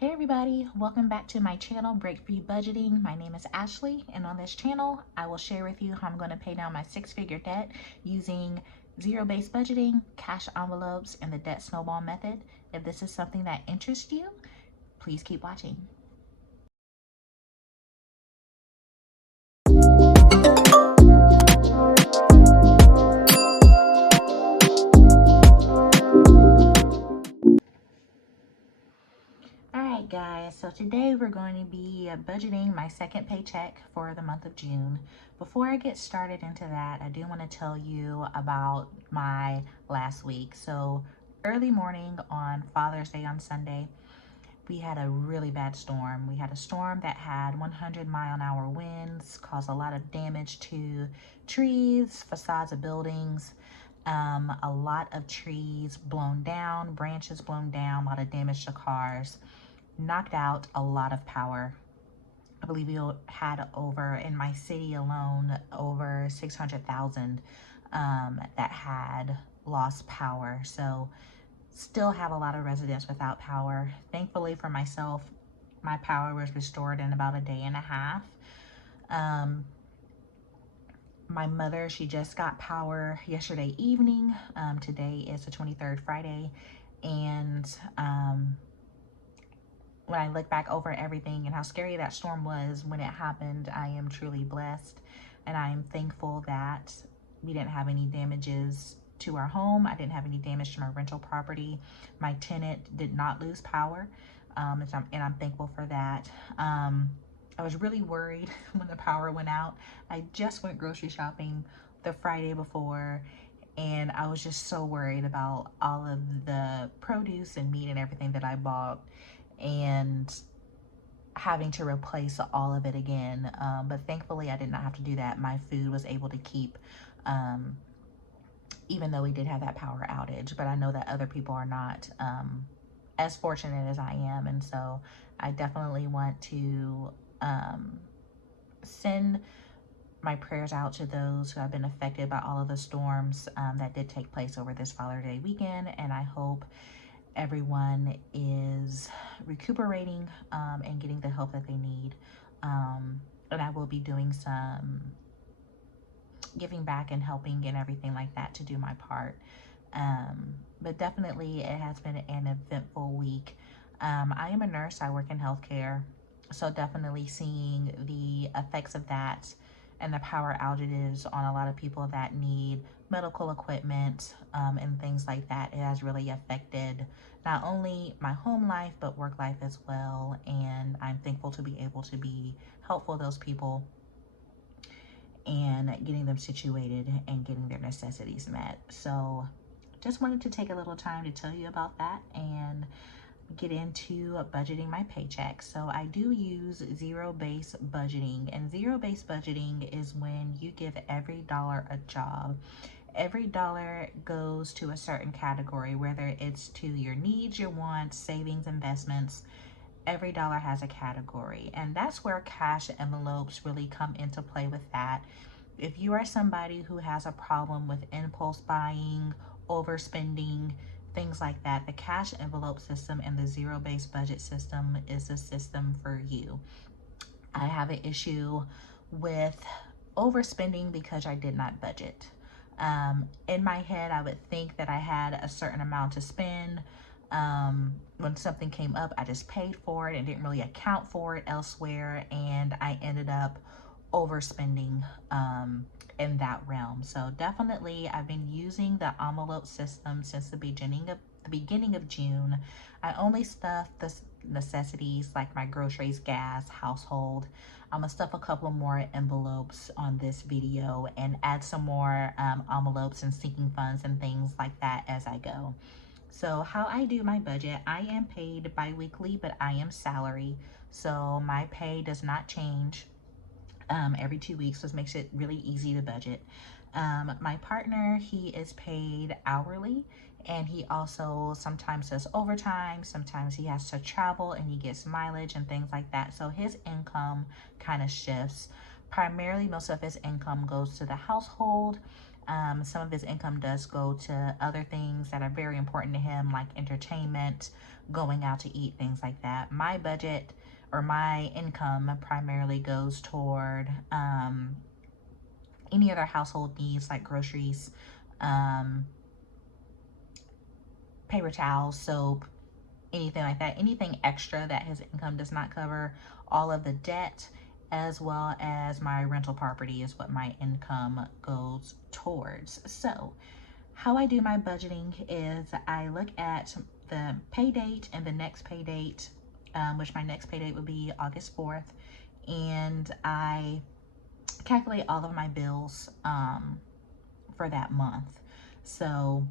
Hey everybody, welcome back to my channel, Break Free Budgeting. My name is Ashley, and on this channel, I will share with you how I'm going to pay down my six-figure debt using zero-based budgeting, cash envelopes, and the debt snowball method. If this is something that interests you, please keep watching. Alright guys, so today we're going to be budgeting my second paycheck for the month of June. Before I get started into that, I do want to tell you about my last week. So early morning on Father's Day on Sunday, we had a really bad storm. We had a storm that had 100-mile-an-hour winds, caused a lot of damage to trees, facades of buildings, a lot of trees blown down, branches blown down, a lot of damage to cars, knocked out a lot of power. I believe we had over, in my city alone, over 600,000 that had lost power. So still have a lot of residents without power. Thankfully for myself, my power was restored in about a day and a half. My mother, she just got power yesterday evening. Today is the 23rd, Friday. And when I look back over everything and how scary that storm was when it happened, I am truly blessed. And I am thankful that we didn't have any damages to our home. I didn't have any damage to my rental property. My tenant did not lose power. And I'm thankful for that. I was really worried when the power went out. I just went grocery shopping the Friday before, and I was just so worried about all of the produce and meat and everything that I bought, and having to replace all of it again. But thankfully I did not have to do that. My food was able to keep, even though we did have that power outage. But I know that other people are not as fortunate as I am. And so I definitely want to send my prayers out to those who have been affected by all of the storms that did take place over this Father's Day weekend. And I hope everyone is recuperating and getting the help that they need. And I will be doing some giving back and helping and everything like that to do my part. But definitely it has been an eventful week. I am a nurse. I work in healthcare. So definitely seeing the effects of that and the power outages on a lot of people that need medical equipment and things like that. It has really affected not only my home life, but work life as well. And I'm thankful to be able to be helpful to those people and getting them situated and getting their necessities met. So just wanted to take a little time to tell you about that and get into budgeting my paycheck. So I do use zero-based budgeting, and zero-based budgeting is when you give every dollar a job. Every dollar goes to a certain category, whether it's to your needs, your wants, savings, investments. Every dollar has a category, and that's where cash envelopes really come into play with that. If you are somebody who has a problem with impulse buying, overspending, things like that, the cash envelope system and the zero-based budget system is the system for you. I have an issue with overspending because I did not budget. In my head, I would think that I had a certain amount to spend. When something came up, I just paid for it and didn't really account for it elsewhere, and I ended up overspending in that realm. So definitely I've been using the envelope system since the beginning of June. I only stuff the necessities like my groceries, gas, household. I'm gonna stuff a couple more envelopes on this video and add some more envelopes and sinking funds and things like that as I go. So how I do my budget, I am paid bi-weekly, but I am salary. So my pay does not change every 2 weeks, which makes it really easy to budget. My partner, he is paid hourly, and he also sometimes does overtime. Sometimes he has to travel and he gets mileage and things like that. So his income kind of shifts. Primarily, most of his income goes to the household. Some of his income does go to other things that are very important to him, like entertainment, going out to eat, things like that. My budget or my income primarily goes toward any other household needs like groceries, um, paper towels, soap, anything like that. Anything extra that his income does not cover. All of the debt as well as my rental property is what my income goes towards. So how I do my budgeting is I look at the pay date and the next pay date, which my next pay date would be August 4th. And I calculate all of my bills for that month. So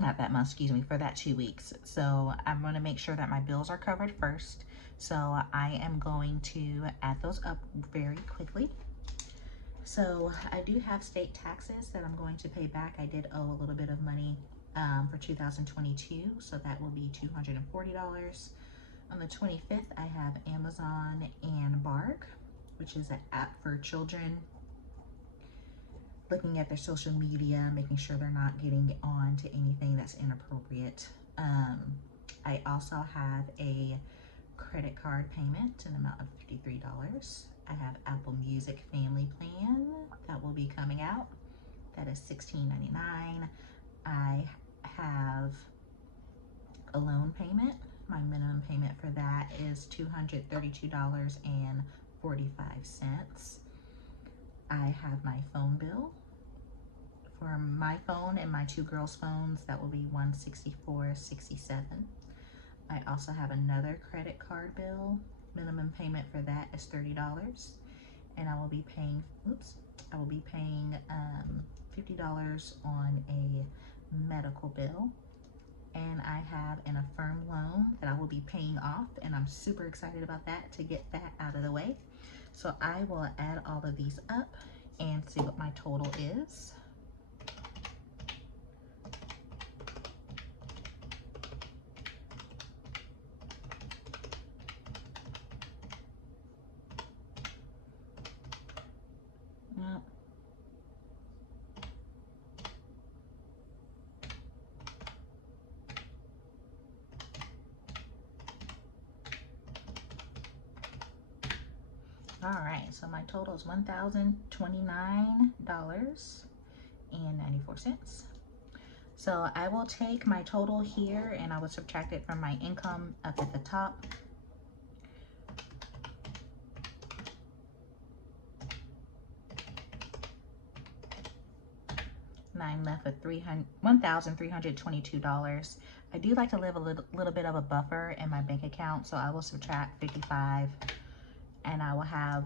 not that month, excuse me, for that 2 weeks. So I'm going to make sure that my bills are covered first. So I am going to add those up very quickly. So I do have state taxes that I'm going to pay back. I did owe a little bit of money for 2022, so that will be $240. On the 25th, I have Amazon and Bark, which is an app for children, looking at their social media, making sure they're not getting on to anything that's inappropriate. I also have a credit card payment in the amount of $53. I have Apple Music Family Plan that will be coming out. That is $16.99. I have a loan payment. My minimum payment for that is $232.45. I have my phone bill. For my phone and my two girls' phones, that will be $164.67. I also have another credit card bill. Minimum payment for that is $30, and I will be paying $50 on a medical bill. And I have an Affirm loan that I will be paying off, and I'm super excited about that, to get that out of the way. So I will add all of these up and see what my total is. All right, so my total is $1,029.94. So I will take my total here and I will subtract it from my income up at the top. And I'm left with $1,322. I do like to leave a little bit of a buffer in my bank account, so I will subtract 55 and I will have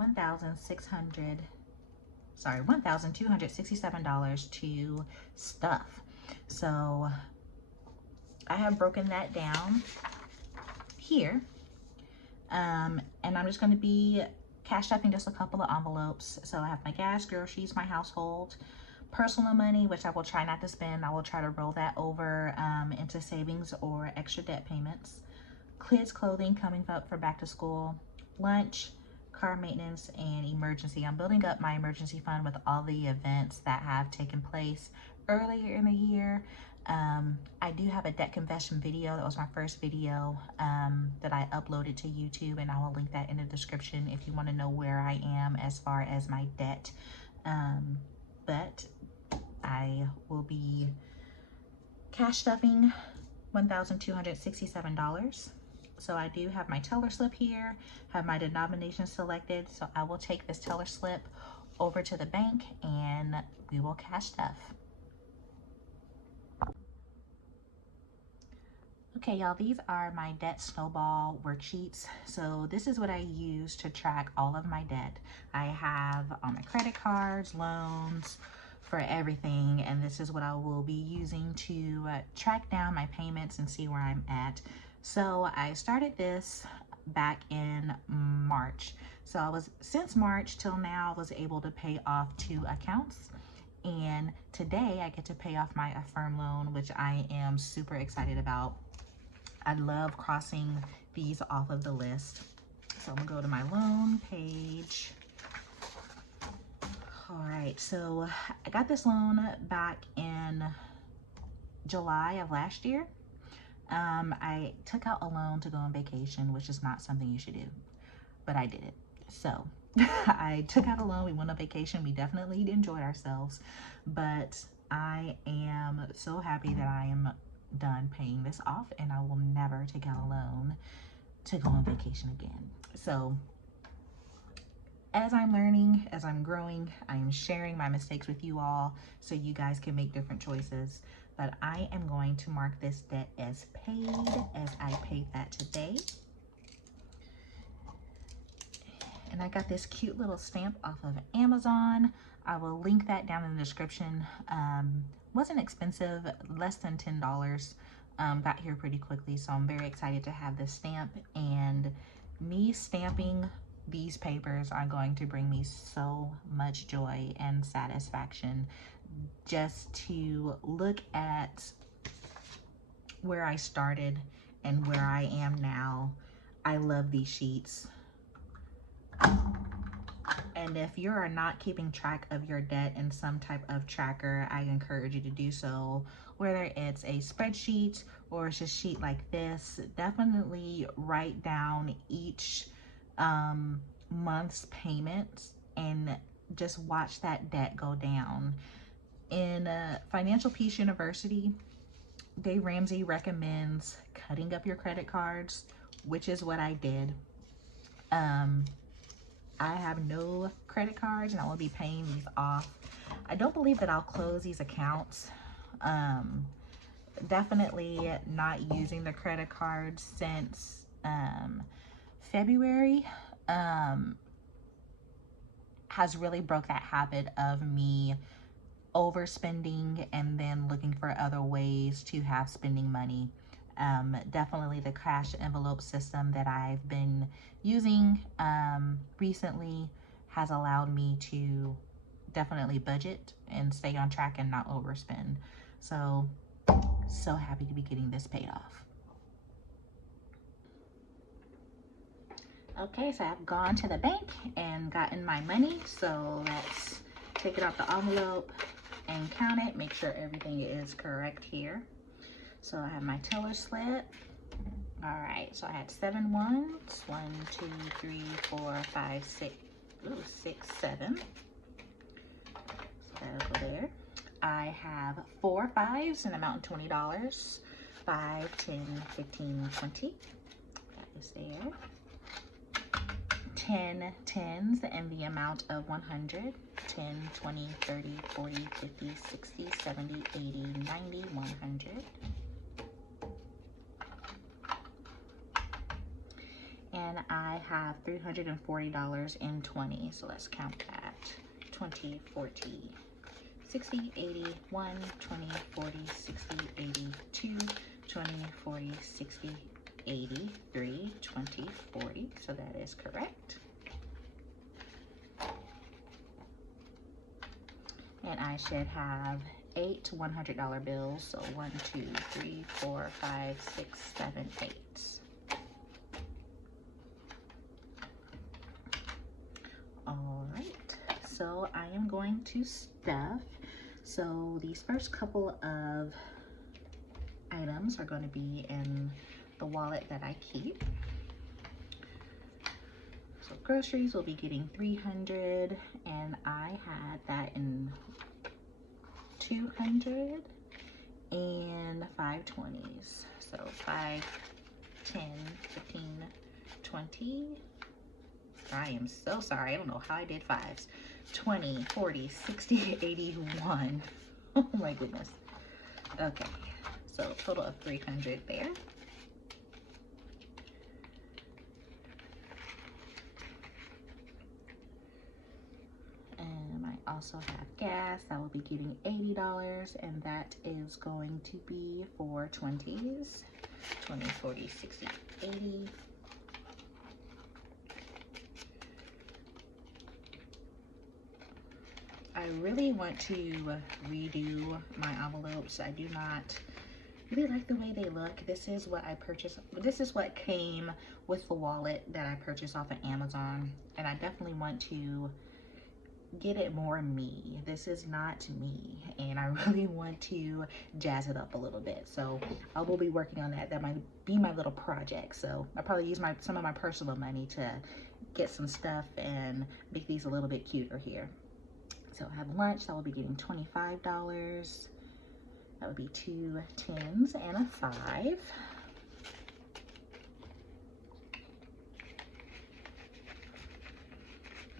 $1,267 to stuff. So I have broken that down here, and I'm just going to be cash stuffing just a couple of envelopes. So I have my gas, groceries, my household, personal money, which I will try not to spend. I will try to roll that over into savings or extra debt payments. Kids' clothing coming up for back to school, lunch, car maintenance, and emergency. I'm building up my emergency fund with all the events that have taken place earlier in the year. I do have a debt confession video. That was my first video that I uploaded to YouTube, and I will link that in the description if you want to know where I am as far as my debt. But I will be cash stuffing $1,267. So I do have my teller slip here, have my denomination selected. So I will take this teller slip over to the bank and we will cash stuff. Okay, y'all, these are my debt snowball worksheets. So this is what I use to track all of my debt. I have all my credit cards, loans, for everything, and this is what I will be using to track down my payments and see where I'm at. So I started this back in March. So since March till now, I was able to pay off 2 accounts. And today I get to pay off my Affirm loan, which I am super excited about. I love crossing these off of the list. So I'm gonna go to my loan page. All right, so I got this loan back in July of last year. I took out a loan to go on vacation, which is not something you should do, but I did it. So I took out a loan. We went on vacation. We definitely enjoyed ourselves, but I am so happy that I am done paying this off, and I will never take out a loan to go on vacation again. So as I'm learning, as I'm growing, I am sharing my mistakes with you all so you guys can make different choices. But I am going to mark this debt as paid, as I paid that today. And I got this cute little stamp off of Amazon. I will link that down in the description. Wasn't expensive, less than $10. Got here pretty quickly, so I'm very excited to have this stamp. And me stamping these papers are going to bring me so much joy and satisfaction, just to look at where I started and where I am now. I love these sheets. And if you are not keeping track of your debt in some type of tracker, I encourage you to do so. Whether it's a spreadsheet or it's a sheet like this, definitely write down each month's payments and just watch that debt go down. In Financial Peace University, Dave Ramsey recommends cutting up your credit cards, which is what I did. I have no credit cards and I will be paying these off. I don't believe that I'll close these accounts. Definitely not using the credit cards since February. Has really broke that habit of me overspending and then looking for other ways to have spending money. Definitely the cash envelope system that I've been using recently has allowed me to definitely budget and stay on track and not overspend. So happy to be getting this paid off. Okay, so I've gone to the bank and gotten my money. So let's take it out the envelope and count it, make sure everything is correct here. So I have my teller slip. All right, so I had 7 ones. 1, 2, 3, 4, 5, 6, 7. So that'll go there. I have 4 5s, an amount of $20. 5, 10, 15, 20. That is there. 10 10s in the amount of 100. 10, 20, 30, 40, 50, 60, 70, 80, 90, 100. And I have $340 in 20. So let's count that. 20, 40, 60, 80, 1, 20, 40, 60, 80, 2, 20, 40, 60, 80, 3, 20, 40. So that is correct. And I should have 8 $100 bills. So 1, 2, 3, 4, 5, 6, 7, 8. All right, so I am going to stuff. So these first couple of items are going to be in the wallet that I keep. So groceries will be getting 300, and I had that in 200 and 520s. So 5, 10, 15, 20. I am so sorry. I don't know how I did 5s. 20, 40, 60, 81. Oh my goodness. Okay, so total of 300 there. And I also have gas. I will be getting $80, and that is going to be for 20s. 20, 40, 60, 80. I really want to redo my envelopes. I do not really like the way they look. This is what I purchased. This is what came with the wallet that I purchased off of Amazon. And I definitely want to get it more me. This is not me, and I really want to jazz it up a little bit. So I will be working on that. That might be my little project. So I'll probably use some of my personal money to get some stuff and make these a little bit cuter here. So I have lunch. I will be getting $25. That would be 2 10s and a 5.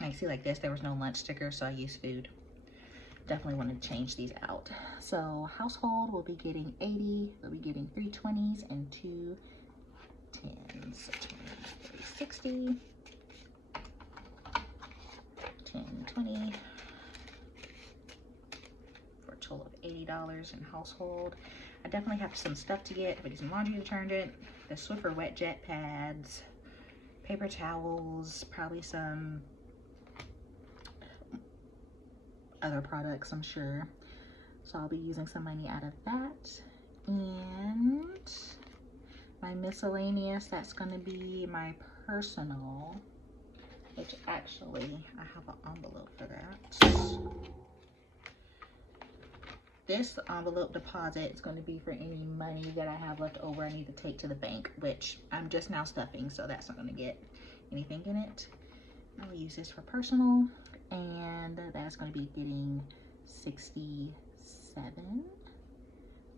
I see like this, there was no lunch sticker, so I used food. Definitely want to change these out. So household will be getting 80. They'll be getting 3 20s and 2 10s. So 20, 30, 60. 10, 20. For a total of $80 in household. I definitely have some stuff to get. I get some laundry detergent, the Swiffer wet jet pads, paper towels, probably some other products, I'm sure. So I'll be using some money out of that. And my miscellaneous, that's going to be my personal, which actually I have an envelope for that. This envelope deposit is going to be for any money that I have left over I need to take to the bank, which I'm just now stuffing, so that's not going to get anything in it. I'll use this for personal, and that's going to be getting 67.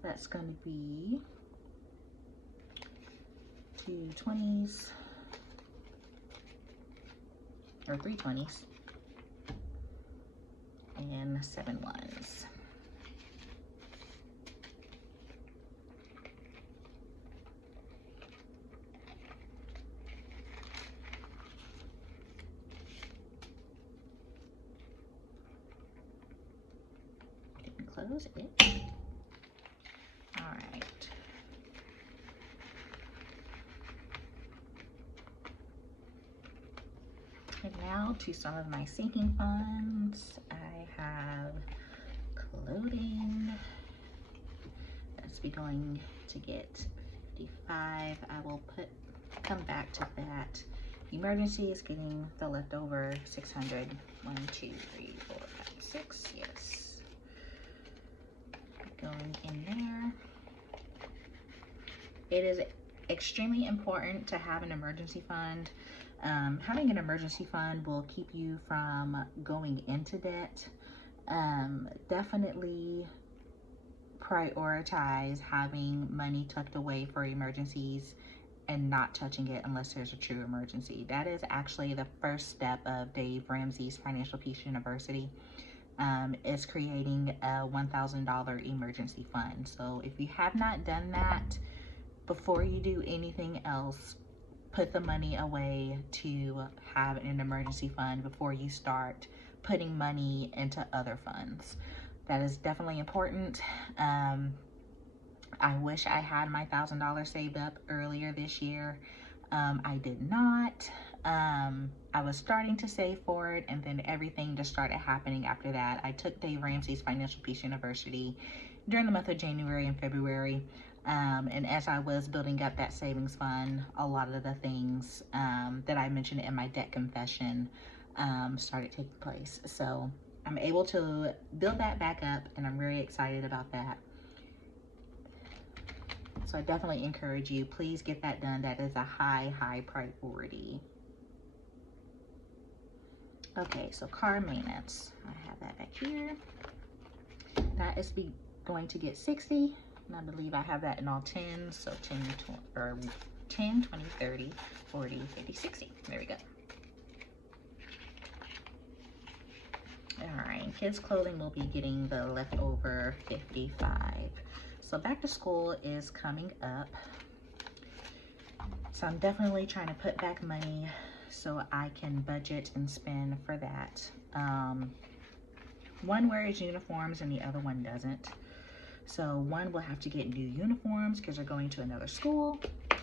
That's going to be 2 20s, or 3 20s, and 7 1s. Close it. All right. And now to some of my sinking funds. I have clothing. That's be going to get 55. I will come back to that. Emergency is getting the leftover 600. 1, 2, 3, 4, 5, 6. Yes. Going in there. It is extremely important to have an emergency fund. Having an emergency fund will keep you from going into debt. Definitely prioritize having money tucked away for emergencies and not touching it unless there's a true emergency. That is actually the first step of Dave Ramsey's Financial Peace University. Is creating a $1,000 emergency fund. So if you have not done that, before you do anything else, put the money away to have an emergency fund before you start putting money into other funds. That is definitely important. I wish I had my $1,000 saved up earlier this year. I did not. I was starting to save for it, and then everything just started happening after that. I took Dave Ramsey's Financial Peace University during the month of January and February. And as I was building up that savings fund, a lot of the things that I mentioned in my debt confession started taking place. So I'm able to build that back up, and I'm very excited about that. So I definitely encourage you, please get that done. That is a high priority. Okay, so car maintenance. I have that back here. That is going to get 60. And I believe I have that in all 10s. So 10, 20, 30, 40, 50, 60. There we go. All right, kids' clothing will be getting the leftover 55. So back to school is coming up. So I'm definitely trying to put back money so I can budget and spend for that. One wears uniforms and the other one doesn't. So one will have to get new uniforms because they're going to another school.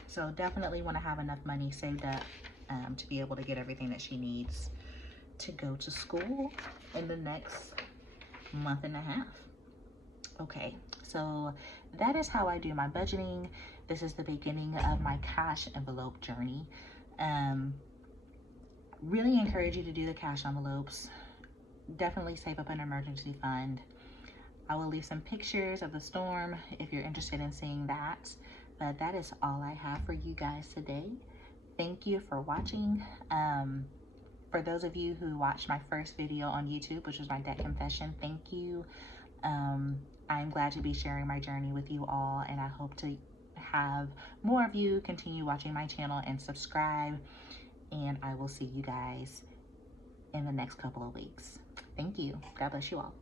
So definitely want to have enough money saved up to be able to get everything that she needs to go to school in the next month and a half. Okay, so that is how I do my budgeting. This is the beginning of my cash envelope journey. Really encourage you to do the cash envelopes. definitely save up an emergency fund. I will leave some pictures of the storm if you're interested in seeing that. But that is all I have for you guys today. Thank you for watching. For those of you who watched my first video on YouTube, which was my debt confession, thank you. I'm glad to be sharing my journey with you all, and I hope to have more of you continue watching my channel and subscribe. And I will see you guys in the next couple of weeks. Thank you. God bless you all.